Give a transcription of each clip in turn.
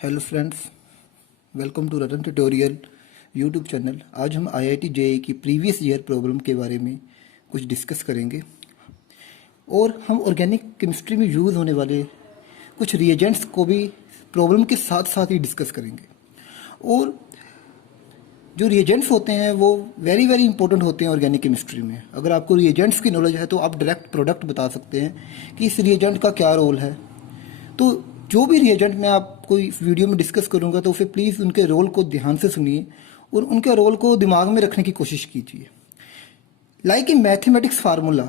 Hello friends, welcome to Ratan tutorial YouTube channel. आज हम IIT JEE की प्रीवियस ईयर प्रॉब्लम के बारे में कुछ डिस्कस करेंगे और हम ऑर्गेनिक केमिस्ट्री में यूज़ होने वाले कुछ रिएजेंट्स को भी प्रॉब्लम के साथ साथ ही डिस्कस करेंगे। और जो रिएजेंट्स होते हैं वो वेरी वेरी इंपॉर्टेंट होते हैं ऑर्गेनिक केमिस्ट्री में। अगर आपको रिएजेंट्स की नॉलेज है तो आप डायरेक्ट प्रोडक्ट बता सकते हैं कि इस रिएजेंट का क्या रोल है। तो जो भी रिएजेंट मैं आपको इस वीडियो में डिस्कस करूंगा तो फिर प्लीज़ उनके रोल को ध्यान से सुनिए और उनके रोल को दिमाग में रखने की कोशिश कीजिए। लाइक इन मैथमेटिक्स फार्मूला,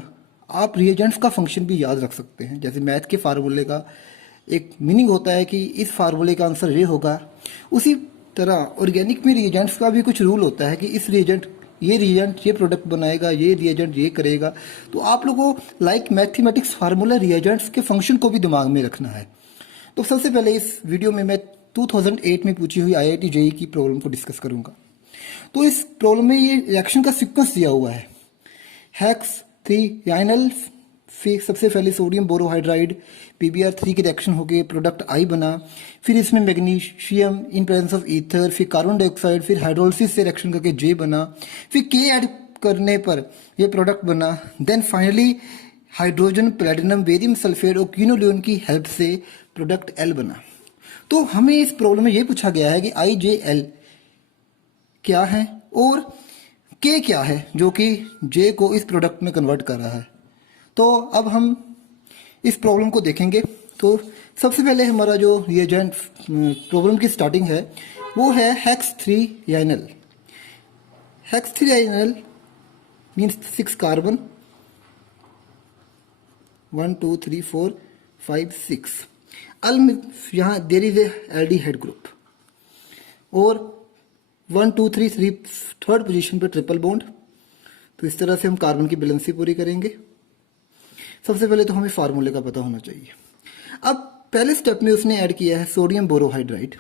आप रिएजेंट्स का फंक्शन भी याद रख सकते हैं। जैसे मैथ के फार्मूले का एक मीनिंग होता है कि इस फार्मूले का आंसर ये होगा, उसी तरह ऑर्गेनिक में रिएजेंट्स का भी कुछ रूल होता है कि इस रिएजेंट ये प्रोडक्ट बनाएगा, ये रिएजेंट ये करेगा। तो आप लोगों को लाइक मैथमेटिक्स फार्मूला रिएजेंट्स के फंक्शन को भी दिमाग में रखना है। तो सबसे पहले इस वीडियो में मैं 2008 में पूछी हुई आईआईटी जेईई की प्रॉब्लम को डिस्कस करूंगा। तो इस प्रॉब्लम में ये रिएक्शन का सीक्वेंस दिया हुआ है। हेक्स 3 याइनल, फिर सबसे पहले सोडियम बोरोहाइड्राइड PbR3 की रिएक्शन होकर प्रोडक्ट आई बना। फिर इसमें magnesium in presence of ether, फिर कार्बन डाइऑक्साइड, फिर हाइड्रोलिसिस से रिएक्शन करके J बना। फिर K ऐड करने पर यह प्रोडक्ट बना। Then finally hydrogen, platinum, barium sulphate और क्विनोलिन की हेल्प से प्रोडक्ट L बना। तो हमें इस प्रॉब्लम में यह पूछा गया है कि IJL क्या है और K क्या है जो कि J को इस प्रोडक्ट में कन्वर्ट कर रहा है। तो अब हम इस प्रॉब्लम को देखेंगे। तो सबसे पहले हमारा जो रिएजेंट प्रॉब्लम की स्टार्टिंग है वो है hex 3 ynal. Hex 3 ynal means 6 carbon, 1 2 3 4 5 6। यहाँ there is a aldehyde group और 1 2 3 3 थर्ड पोजीशन पे ट्रिपल बॉन्ड। तो इस तरह से हम कार्बन की बैलेंसी पूरी करेंगे। सबसे पहले तो हमें फार्मूले का पता होना चाहिए। अब पहले स्टेप में उसने ऐड किया है सोडियम बोरोहाइड्राइड।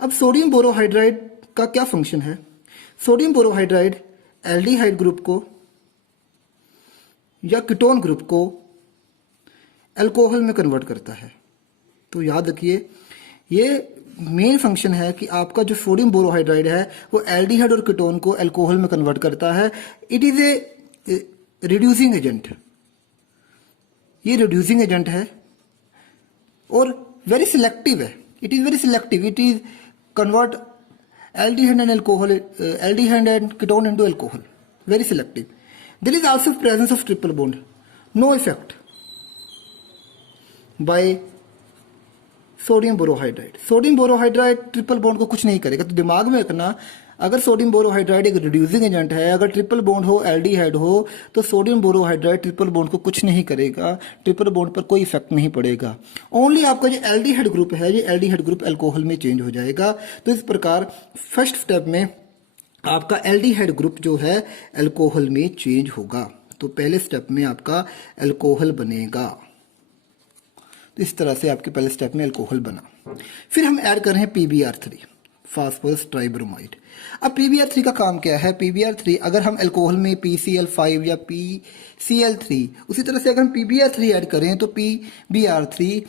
अब सोडियम बोरोहाइड्राइड का क्या फंक्शन है? सोडियम बोरोहाइड्राइड एल्डिहाइड ग्रुप को या कीटोन ग्रुप को अल्कोहल में कन्वर्ट करता है। तो याद रखिए ये मेन फंक्शन है कि आपका जो सोडियम बोरोहाइड्राइड है वो एल्डिहाइड और कीटोन को अल्कोहल में कन्वर्ट करता है। It is a reducing agent. ये रिड्यूसिंग एजेंट है और वेरी सिलेक्टिव है। It is very selective. It is convert aldehyde and alcohol, aldehyde and ketone into alcohol. Very selective. There is also presence of triple bond. No effect by sodium borohydride. Sodium borohydride triple bond को कुछ नहीं करेगा। तो दिमाग में रखना, अगर sodium borohydride एक रिड्यूसिंग एजेंट है, अगर ट्रिपल बॉन्ड हो, एल्डिहाइड हो, तो सोडियम बोरोहाइड्राइड ट्रिपल बॉन्ड को कुछ नहीं करेगा। ट्रिपल बॉन्ड पर कोई इफेक्ट नहीं पड़ेगा। ओनली आपका जो एल्डिहाइड ग्रुप है, ये एल्डिहाइड ग्रुप अल्कोहल में चेंज हो जाएगा। तो इस प्रकार फर्स्ट स्टेप में आपका एल्डिहाइड ग्रुप जो है अल्कोहल में चेंज होगा। तो पहले स्टेप में आपका अल्कोहल बनेगा। तो इस तरह से आपके पहले स्टेप में अल्कोहल बना। फिर हम ऐड कर रहे हैं PbR3, फास्फोरस ट्राइब्रोमाइड। अब PbR3 का काम क्या है? PbR3 अगर हम अल्कोहल में PCl5 या PCl3, उसी तरह से अगर हम PbR3 ऐड करें तो PbR3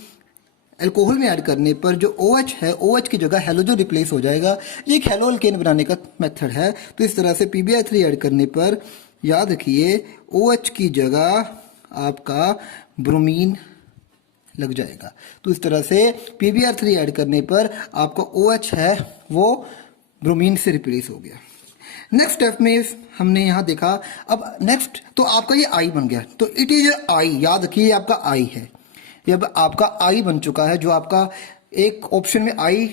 अल्कोहल में ऐड करने पर जो OH है, OH की जगह हेलोजन रिप्लेस हो जाएगा। ये एक हेलो अल्केन बनाने का मेथड है। तो इस तरह से PbR3 ऐड करने पर याद रखिए OH की जगह आपका ब्रोमीन लग जाएगा। तो इस तरह से PbR3 ऐड करने पर आपका OH है वो ब्रोमीन से रिप्लेस हो गया। नेक्स्ट स्टेप में हमने यहां देखा। अब नेक्स्ट तो आपका ये I बन गया। तो इट इज I, याद रखिए आपका I है। अब आपका I बन चुका है। जो आपका एक ऑप्शन में I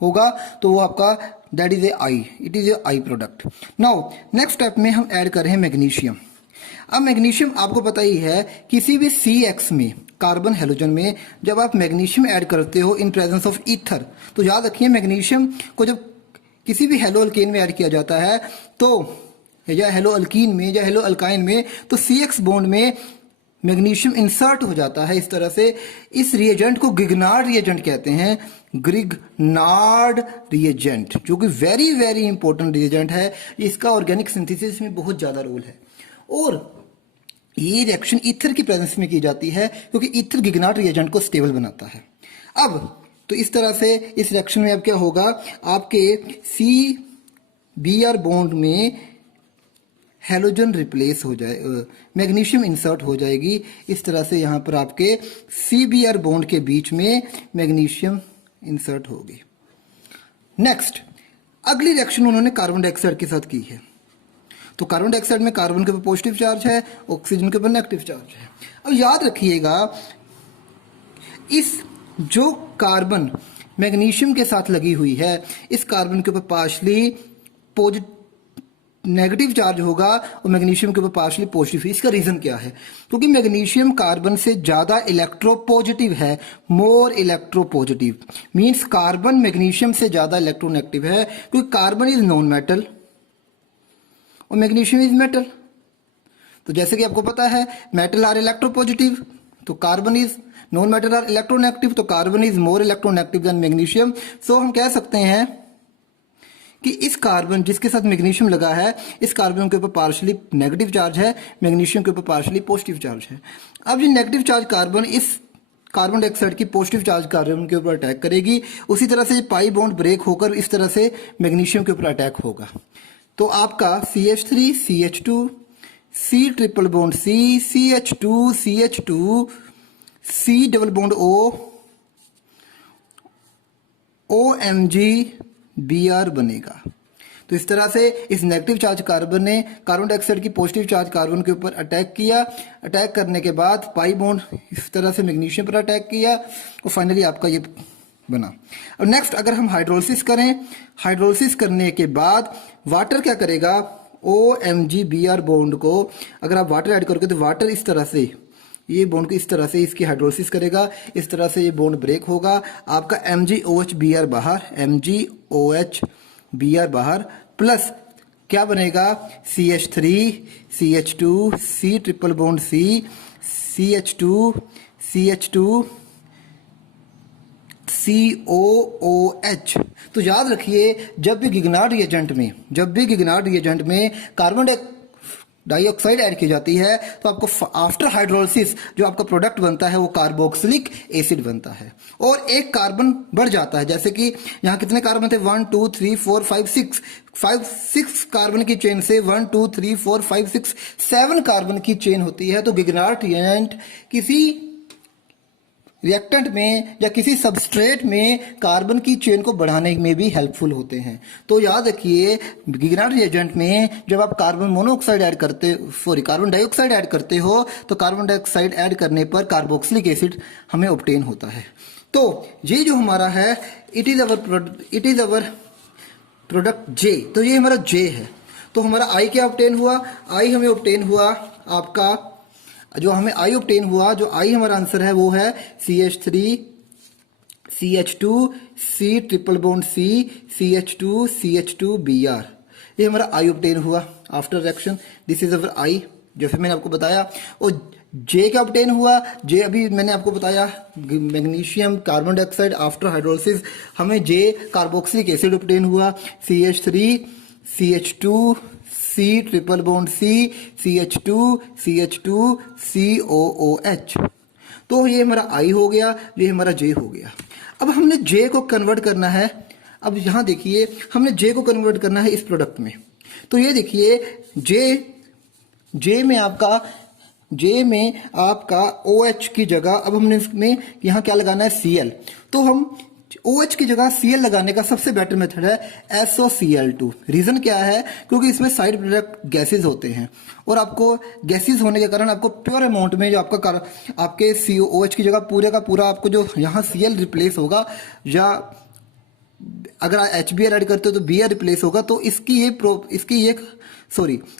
होगा तो वो आपका that is a I, it is a I product. Now next step में हम ऐड कर रहे हैं मैग्नीशियम। अब मैग्नीशियम आपको पता ही है, किसी भी CX में, कार्बन हेलोजन में, जब आप मैग्नीशियम ऐड करते हो इन प्रेजेंस ऑफ ईथर, तो याद रखिए मैग्नीशियम को जब किसी भी हेलो अल्केन में ऐड किया जाता है तो, या हेलो अल्कीन में या हेलो अल्काइन में, तो CX बॉन्ड में मैग्नीशियम इंसर्ट हो जाता है। इस तरह से इस रिएजेंट को गिगनार्ड रिएजेंट कहते हैं। ग्रिगनार्ड रिएजेंट, जो कि वेरी वेरी इंपॉर्टेंट रिएजेंट है। इसका ऑर्गेनिक सिंथेसिस में बहुत ज्यादा रोल है। और ये रिएक्शन ईथर की प्रेजेंस में की जाती है क्योंकि ईथर गिगनार्ड रिएजेंट को स्टेबल बनाता है। अब तो इस तरह से इस रिएक्शन में अब क्या होगा, आपके CBr बॉन्ड में हेलोजन रिप्लेस हो जाए, मैग्नीशियम इंसर्ट हो जाएगी। इस तरह से यहाँ पर आपके CBr बॉन्ड के बीच में मैग्नीशियम इंसर्ट होगी। नेक्स्ट, अगली रिएक्शन उन्होंने कार्बन डाइऑक्साइड के साथ की है। तो कार्बन डाइऑक्साइड में कार्बन के ऊपर पॉजिटिव चार्ज है, ऑक्सीजन के ऊपर नेगेटिव चार्ज है। अब याद रखिएगा, इस जो कार्बन मैग्नीशियम के साथ लगी हुई है, इस कार्बन के ऊपर पार्शली नेगेटिव चार्ज होगा और मैग्नीशियम के ऊपर पार्शली पॉजिटिव। इसका रीजन क्या है? क्योंकि मैग्नीशियम कार्बन से ज्यादा इलेक्ट्रोपॉजिटिव है, more electropositive means carbon magnesium से ज्यादा इलेक्ट्रोनेगेटिव है, क्योंकि कार्बन इज नॉन मेटल और मैग्नीशियम इज मेटल। तो जैसे कि आपको पता है, मेटल आर इलेक्ट्रोपॉजिटिव, तो carbon is non metal are electronegative, तो carbon is more electronegative than magnesium. So हम कह सकते हैं कि इस कार्बन जिसके साथ मैग्नीशियम लगा है, इस कार्बन के ऊपर पार्शियली नेगेटिव चार्ज है, मैग्नीशियम के ऊपर पार्शियली पॉजिटिव चार्ज है। अब ये नेगेटिव चार्ज कार्बन इस कार्बन डाइऑक्साइड की पॉजिटिव चार्ज कार्बन के ऊपर अटैक करेगी। उसी तरह से पाई बॉन्ड ब्रेक होकर इस तरह से मैग्नीशियम के ऊपर अटैक होगा। तो आपका CH3 CH2 C triple bond C CH2 CH2 C double bond O OMG Br बनेगा। तो इस तरह से इस नेगेटिव चार्ज कार्बन ने कार्बन डाइऑक्साइड की पॉजिटिव चार्ज कार्बन के ऊपर अटैक किया। अटैक करने के बाद पाई बॉन्ड इस तरह से मैग्नीशियम पर अटैक किया और फाइनली आपका ये बना। अब नेक्स्ट, अगर हम हाइड्रोलिसिस करें, हाइड्रोलिसिस करने के बाद वाटर क्या करेगा, OMG Br बॉन्ड को अगर आप वाटर ऐड करोगे तो वाटर इस तरह से, ये बॉन्ड को इस तरह से इसकी हाइड्रोलिसिस करेगा, इस तरह से ये बॉन्ड ब्रेक होगा। आपका MgOH Br बाहर, MgOH Br बाहर, प्लस क्या बनेगा, CH3 CH2 C triple bond C CH2 CH2 COOH। तो याद रखिए, जब भी गिगनार्ड रिएजेंट में कार्बन डाइऑक्साइड ऐड की जाती है तो आपको आफ्टर हाइड्रोलिसिस जो आपका प्रोडक्ट बनता है वो कार्बोक्सिलिक एसिड बनता है और एक कार्बन बढ़ जाता है। जैसे कि यहाँ कितने कार्बन थे, 1 2 3 4 5 6 कार्बन की चेन से 1 2 3 4 5 6 7 कार्बन की चेन होती है। तो गिगनार्ड रिएजेंट किसी रिएक्टेंट में या किसी सबस्ट्रेट में कार्बन की चेन को बढ़ाने में भी हेल्पफुल होते हैं। तो याद रखिए, गिगनार्ड रिएजेंट में जब आप कार्बन डाइऑक्साइड ऐड करते हो तो कार्बन डाइऑक्साइड ऐड करने पर कार्बोक्सिलिक एसिड हमें ऑब्टेन होता है। तो ये जो हमारा है, it is our product J। तो ये हमारा J है। तो हमारा I क्या ऑब्टेन हुआ, I हमें ऑब्टेन हुआ, आपका जो हमें I ऑब्टेन हुआ, जो I हमारा आंसर है वो है CH3 CH2 C triple bond C CH2 CH2 Br। ये हमारा I ऑब्टेन हुआ after reaction. This is our I, जैसे मैंने आपको बताया। और J क्या ऑब्टेन हुआ, J अभी मैंने आपको बताया, magnesium carbon dioxide after hydrolysis हमें J कार्बोक्सिलिक एसिड ऑब्टेन हुआ, CH3 CH2 C triple bond C CH2 CH2 COOH। तो ये हमारा I हो गया, ये हमारा J हो गया। अब हमने J को कन्वर्ट करना है। अब यहाँ देखिए, हमने J को कन्वर्ट करना है इस प्रोडक्ट में। तो ये देखिए, J में आपका OH की जगह अब हमने इसमें यहाँ क्या लगाना है, Cl। तो हम OH की जगह Cl लगाने का सबसे बेटर मेथड है SOCl2। रीजन क्या है, क्योंकि इसमें साइड प्रोडक्ट गैसेस होते हैं और आपको गैसेस होने के कारण आपको प्योर अमाउंट में जो आपके OH की जगह पूरे का पूरा आपको जो यहाँ Cl रिप्लेस होगा, या अगर HBr ऐड करते हो तो Br रिप्लेस होगा। तो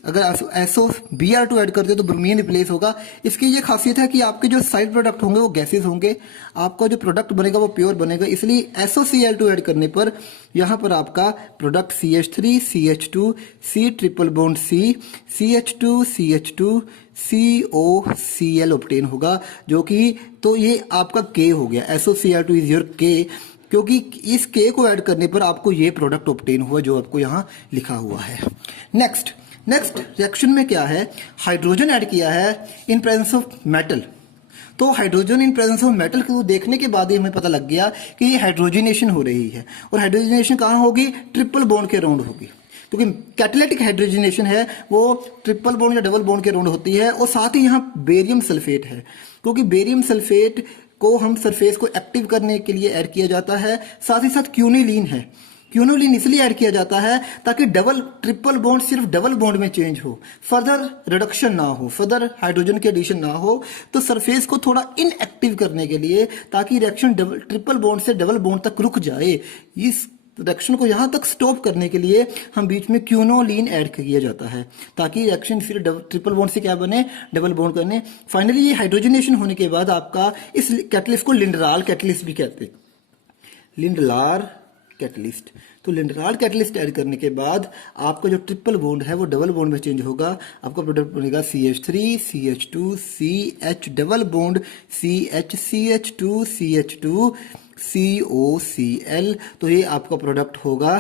अगर SOBr2 ऐड करते हो तो ब्रोमीन रिप्लेस होगा। इसकी ये खासियत है कि आपके जो साइड प्रोडक्ट होंगे वो गैसेस होंगे, आपका जो प्रोडक्ट बनेगा वो प्योर बनेगा। इसलिए SOCl2 ऐड करने पर यहाँ पर आपका product CH3 CH2 C triple bond C CH2 CH2 COCl obtain होगा, जो कि तो ये आपका K हो गया। SOCl2 इज योर K, क्योंकि इस K को ऐड करने पर आपको ये प्रोडक्ट ऑब्टेन हुआ जो आपको यहाँ लिखा हुआ है। नेक्स्ट, नेक्स्ट रिएक्शन में क्या है, हाइड्रोजन ऐड किया है इन प्रेजेंस ऑफ मेटल। तो hydrogen in presence of metal को देखने के बाद ही हमें पता लग गया कि ये हाइड्रोजनेशन हो रही है। और हाइड्रोजनेशन कहाँ होगी, ट्रिपल बॉन्ड के अराउंड होगी, क्योंकि कैटालिटिक हाइड्रोजनेशन है वो ट्रिपल बॉन्ड या डबल बॉन्ड के अराउंड होती है। और साथ ही यहाँ बेरियम सल्फेट है, क्योंकि बेरियम सल्फेट को हम सरफेस को एक्टिव करने के लिए ऐड किया जाता है। साथ ही साथ क्यूनिलीन है, क्यूनोलिन इसलिए ऐड किया जाता है ताकि डबल ट्रिपल बॉन्ड सिर्फ डबल बॉन्ड में चेंज हो, फर्दर रिडक्शन ना हो, फर्दर हाइड्रोजन के एडिशन ना हो। तो सरफेस को थोड़ा इनएक्टिव करने के लिए, ताकि रिएक्शन ट्रिपल बॉन्ड से डबल बॉन्ड तक रुक जाए, इस रिएक्शन को यहां तक स्टॉप करने के लिए हम बीच में क्यूनोलिन ऐड किया जाता है, ताकि रिएक्शन फिर ट्रिपल बॉन्ड से क्या बने, डबल बॉन्ड करने। फाइनली ये हाइड्रोजनेशन होने के बाद आपका इस कैटलिस्ट को लिंडराल कैटलिस्ट भी कहते हैं, लिंडलार कैटलिस्ट। तो लिंडराल कैटलिस्ट ऐड करने के बाद आपका जो ट्रिपल बॉन्ड है वो डबल बॉन्ड में चेंज होगा। आपका प्रोडक्ट बनेगा CH3 CH2 CH double bond CH CH2 CH2 COCl। तो ये आपका प्रोडक्ट होगा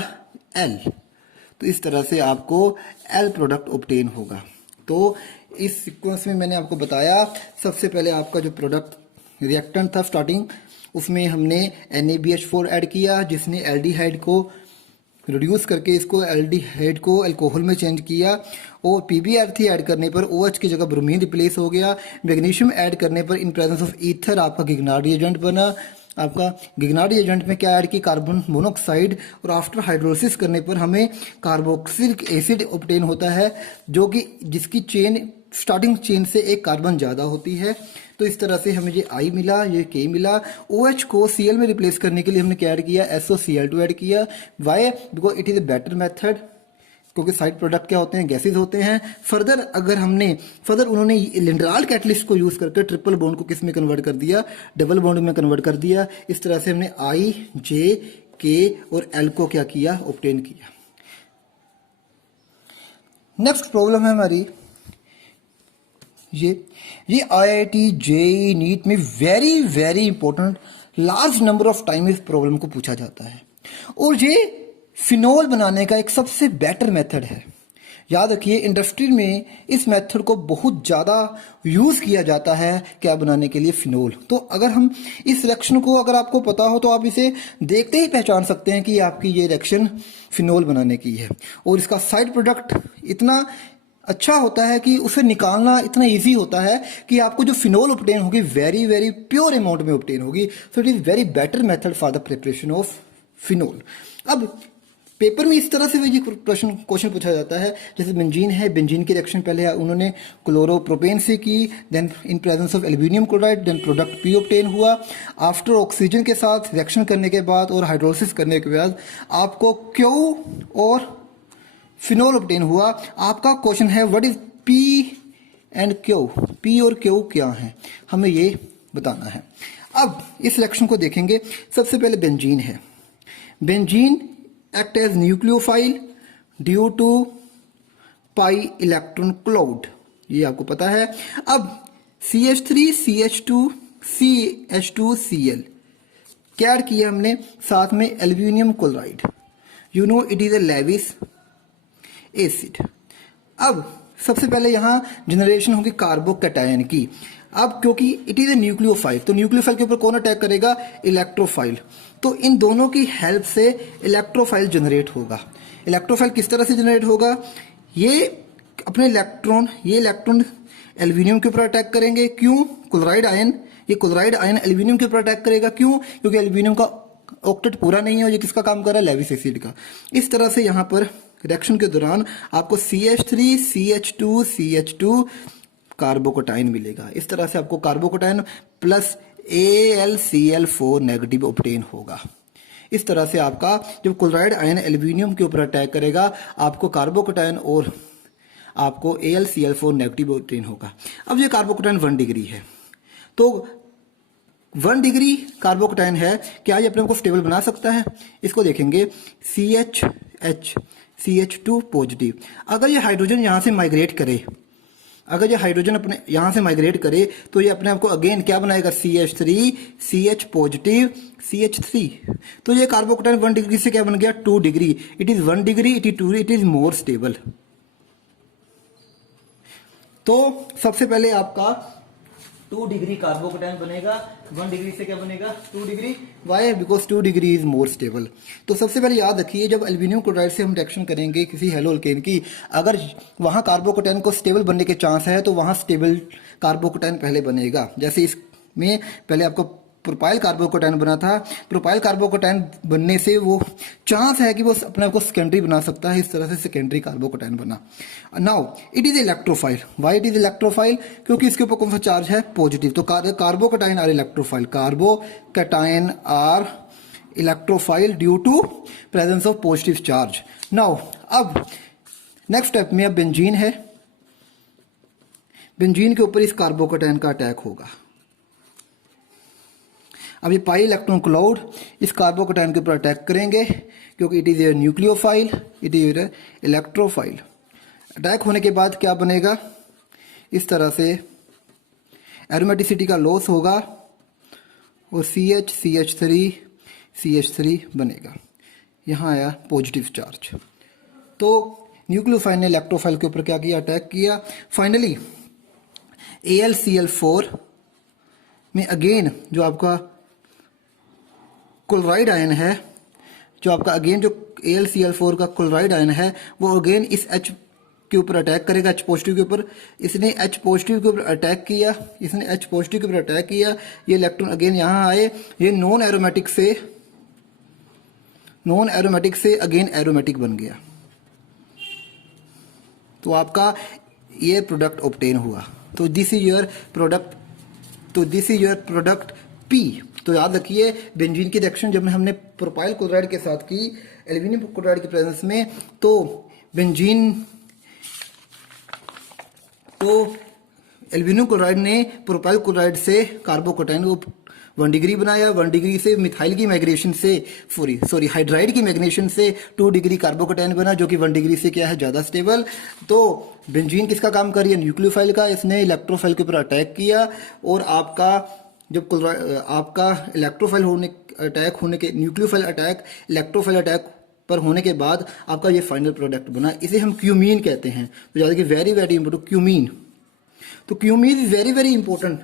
L। तो इस तरह से आपको L प्रोडक्ट ऑब्टेन होगा। तो इस सीक्वेंस में मैंने आपको बताया, सबसे पहले आपका जो प्रोडक्ट रिएक्टेंट था स्टार्टिंग, उसमें हमने NaBH4 ऐड किया, जिसने एल्डिहाइड को रिड्यूस करके इसको एल्डिहाइड को अल्कोहल में चेंज किया। और PbR3 ऐड करने पर OH की जगह ब्रोमीन रिप्लेस हो गया। मैग्नीशियम ऐड करने पर इन प्रेजेंस ऑफ ईथर आपका गिगनार्ड रिएजेंट बना। आपका गिगनार्ड रिएजेंट में क्या ऐड की, कार्बन मोनोऑक्साइड। और आफ्टर हाइड्रोलिसिस करने पर हमें कार्बोक्सिलिक एसिड ऑब्टेन होता है, जो कि जिसकी चेन स्टार्टिंग चेन से एक कार्बन ज़्यादा होती है। तो इस तरह से हमें ये I मिला, ये K मिला। OH को Cl में रिप्लेस करने के लिए हमने क्या ऐड किया, SOCl2 ऐड किया। Why, because it is a better method, क्योंकि साइड प्रोडक्ट क्या होते हैं, गैसेज होते हैं। फर्दर उन्होंने लिंडराल कैटलिस्ट को यूज़ करके ट्रिपल बॉन्ड को किस में कन्वर्ट कर दिया, डबल बॉन्ड में कन्वर्ट कर दिया। इस तरह से हमने I, J, K और L को क्या किया, ऑब्टेन किया। नेक्स्ट प्रॉब्लम है हमारी ये IIT JEE नीट में very very important, large number of time इस प्रॉब्लम को पूछा जाता है। और ये फिनोल बनाने का एक सबसे बेटर मेथड है। याद रखिए, इंडस्ट्री में इस मेथड को बहुत ज़्यादा यूज़ किया जाता है क्या बनाने के लिए, फिनोल। तो अगर हम इस रिएक्शन को, अगर आपको पता हो तो आप इसे देखते ही पहचान सकते हैं कि आपकी ये रिएक्शन फिनोल बनाने की है। और इसका साइड प्रोडक्ट इतना अच्छा होता है कि उसे निकालना इतना इजी होता है कि आपको जो फिनोल ऑब्टेन होगी वेरी वेरी प्योर अमाउंट में ऑब्टेन होगी। So it is very better method for the preparation of phenol. अब पेपर में इस तरह से भी क्वेश्चन पूछा जाता है, जैसे बेंजीन है, बेंजीन की रिएक्शन पहले उन्होंने क्लोरोप्रोपेन से की, then in presence of aluminium chloride, then product P obtain हुआ। आफ्टर ऑक्सीजन के साथ रिएक्शन करने के बाद और हाइड्रोलिसिस करने के बाद आपको Q और फिनोल ऑब्टेन हुआ। आपका क्वेश्चन है what is P and Q, P और Q क्या है, हमें ये बताना है। अब इस रिएक्शन को देखेंगे। सबसे पहले बेंजीन है। Benzene act as nucleophile due to pi electron cloud, ये आपको पता है। अब CH3 CH2 CH2 Cl क्या ऐड किया हमने, साथ में aluminium chloride, you know it is a Lewis acid. अब सबसे पहले यहां जनरेशन होगी कार्बोकैटायन की। अब क्योंकि इट इज ए न्यूक्लियोफाइल, तो न्यूक्लियोफाइल के ऊपर कौन अटैक करेगा, इलेक्ट्रोफाइल। तो इन दोनों की हेल्प से इलेक्ट्रोफाइल जनरेट होगा। इलेक्ट्रोफाइल किस तरह से जनरेट होगा, ये अपने ये इलेक्ट्रॉन एल्यूमिनियम के ऊपर अटैक करेंगे। क्यों, क्लोराइड आयन, ये क्लोराइड आयन एल्यूमिनियम के ऊपर अटैक करेगा। क्यों, क्योंकि एल्यूमिनियम का ऑक्टेट पूरा नहीं है और ये किसका काम कर रहा है, लेविस एसिड का। इस तरह से यहाँ पर रिएक्शन के दौरान आपको CH3 CH2 CH2 कार्बोकैटायन मिलेगा। इस तरह से आपको carbocation plus AlCl4 negative obtain होगा। इस तरह से आपका जब क्लोराइड आयन एल्यूमिनियम के ऊपर अटैक करेगा, आपको कार्बोकैटायन और आपको AlCl4 नेगेटिव ऑब्टेन होगा। अब ये कार्बोकैटायन 1 डिग्री है, तो 1 डिग्री कार्बोकैटायन है, क्या ये अपने को स्टेबल बना सकता है? इसको देखेंगे। CH2 पॉजिटिव, अगर ये हाइड्रोजन यहाँ से माइग्रेट करे, अगर ये हाइड्रोजन अपने यहाँ से माइग्रेट करे तो ये अपने आप को अगेन क्या बनाएगा, CH3 CH पॉजिटिव CH3। तो ये कार्बोकैटायन 1 डिग्री से क्या बन गया, 2 degree. It is 1 degree, it is 2, it is more stable. तो सबसे पहले आपका 2 डिग्री कार्बोकेटाइन बनेगा, 1 डिग्री से क्या बनेगा 2 degree. Why? Because 2 degree is more stable. तो सबसे पहले याद रखिए, जब एल्यूमिनियम क्लोराइड से हम रिएक्शन करेंगे किसी हेलो अल्केन की, अगर वहां कार्बोकेटाइन को स्टेबल बनने के चांस है तो वहां स्टेबल कार्बोकेटाइन पहले बनेगा। जैसे इसमें पहले आपको प्रोपाइल कार्बोकेटाइन बना था, प्रोपाइल कार्बोकेटाइन बनने से वो चांस है कि वो अपने आप को सेकेंडरी बना सकता है, इस तरह से सेकेंडरी कार्बोकेटाइन बना। Now it is electrophile. Why it is electrophile? क्योंकि इसके ऊपर कौन सा चार्ज है? पॉजिटिव। तो carbocation are electrophile, carbocation are electrophile due to presence of positive charge. Now अब नेक्स्ट स्टेप में अब बेंजीन है, बेंजीन के ऊपर इस कार्बोकेटाइन का अटैक होगा। अब ये पाई इलेक्ट्रॉन क्लाउड इस कार्बोकेटाइन के ऊपर अटैक करेंगे क्योंकि it is a nucleophile, it is a electrophile. Attack होने के बाद क्या बनेगा? इस तरह से एरोमेटिसिटी का लॉस होगा और CH3 बनेगा। यहाँ आया पॉजिटिव चार्ज। तो न्यूक्लियोफाइल ने इलेक्ट्रोफाइल के ऊपर क्या किया? अटैक किया। फाइनली AlCl4 में अगेन जो आपका क्लोराइड आयन है, जो आपका अगेन जो AlCl4 का क्लोराइड आयन है, वो अगेन इस H के ऊपर अटैक करेगा, H पॉजिटिव के ऊपर। इसने H पॉजिटिव के ऊपर अटैक किया, इसने H पॉजिटिव के ऊपर अटैक किया। ये इलेक्ट्रॉन अगेन यहाँ आए, ये नॉन एरोमेटिक से अगेन एरोमेटिक बन गया। तो आपका ये प्रोडक्ट ऑब्टेन हुआ। तो this is your product P। तो याद रखिए बेंजीन की रिएक्शन जब हमने प्रोपाइल क्लोराइड के साथ की एल्यूमिनियम क्लोराइड की प्रेजेंस में, तो एल्यूमिनियम क्लोराइड ने प्रोपाइल क्लोराइड से कार्बोकेटाइन को 1 डिग्री बनाया, 1 डिग्री से मिथाइल की माइग्रेशन से हाइड्राइड की मैग्नेशन से 2 डिग्री कार्बोकेटाइन बना, जो कि 1 डिग्री से क्या है ज़्यादा स्टेबल। तो बेंजीन किसका काम कर रही है? न्यूक्लियोफाइल का। इसने इलेक्ट्रोफाइल के ऊपर अटैक किया और आपका इलेक्ट्रोफाइल अटैक होने के न्यूक्लियोफाइल अटैक इलेक्ट्रोफाइल अटैक पर होने के बाद आपका ये फाइनल प्रोडक्ट बना। इसे हम क्यूमीन कहते हैं। तो याद रखिए वेरी वेरी इंपॉर्टेंट क्यूमीन। तो cumene is very very important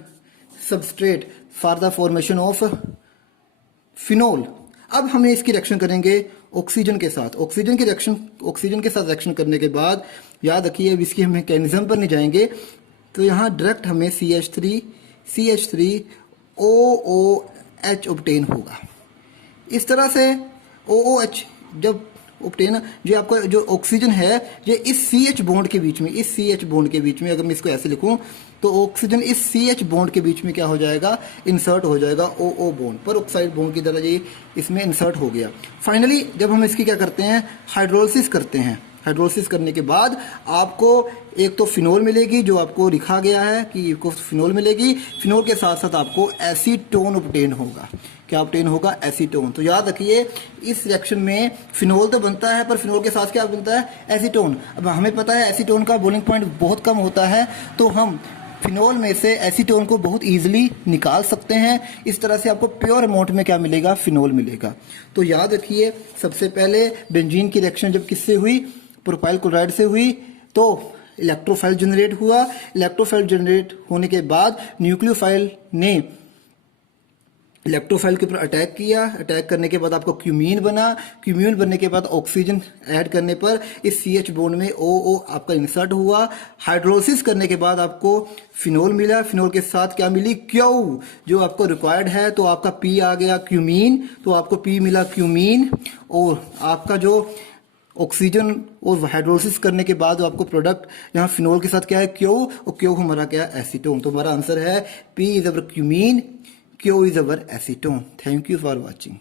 substrate for the formation of phenol. अब हमें इसकी रिएक्शन करेंगे ऑक्सीजन के साथ। ऑक्सीजन के साथ रिएक्शन करने के बाद याद रखिए अब इसकी हम मैकेनिज्म पर नहीं जाएंगे। तो यहाँ डायरेक्ट हमें CH3OOH ऑब्टेन होगा। इस तरह से OOH जब ऑब्टेन, जो आपका जो ऑक्सीजन है ये इस CH बॉन्ड के बीच में, अगर मैं इसको ऐसे लिखूं तो ऑक्सीजन इस CH बॉन्ड के बीच में क्या हो जाएगा? इंसर्ट हो जाएगा OO बॉन्ड पर, ऑक्साइड बॉन्ड की तरह ये इसमें इंसर्ट हो गया। फाइनली जब हम इसकी क्या करते हैं? हाइड्रोलिसिस करते हैं। हाइड्रोलिसिस करने के बाद आपको एक तो फिनोल मिलेगी, जो आपको लिखा गया है कि आपको फिनोल मिलेगी। फिनोल के साथ साथ आपको एसीटोन ऑब्टेन होगा। क्या ऑब्टेन होगा? एसीटोन। तो याद रखिए इस रिएक्शन में फिनोल तो बनता है पर फिनोल के साथ क्या बनता है? एसीटोन। अब हमें पता है एसीटोन का बॉइलिंग पॉइंट बहुत कम होता है, तो हम फिनोल में से एसीटोन को बहुत इजीली निकाल सकते हैं। इस तरह से आपको प्योर अमाउंट में क्या मिलेगा? फिनोल मिलेगा। तो याद रखिए सबसे पहले बेंजीन की रिएक्शन जब किससे हुई? प्रोपाइल क्लोराइड से हुई। तो इलेक्ट्रोफाइल जनरेट हुआ। इलेक्ट्रोफाइल जनरेट होने के बाद न्यूक्लियोफाइल ने इलेक्ट्रोफाइल के ऊपर अटैक किया। अटैक करने के बाद आपको क्यूमीन बना। क्यूमीन बनने के बाद ऑक्सीजन ऐड करने पर इस CH बॉन्ड में OO आपका इंसर्ट हुआ। हाइड्रोलिसिस करने के बाद आपको फिनोल मिला। फिनोल के साथ क्या मिली? क्यू, जो आपको रिक्वायर्ड है। तो आपका P आ गया क्यूमीन, तो आपको P मिला क्यूमीन। और आपका जो ऑक्सीजन और हाइड्रोलिसिस करने के बाद आपको प्रोडक्ट यहाँ फिनोल के साथ क्या है? क्यू, और क्यू हमारा क्या है? एसीटोन। तो हमारा आंसर है P is our cumene, Q is our acetone. Thank you for watching.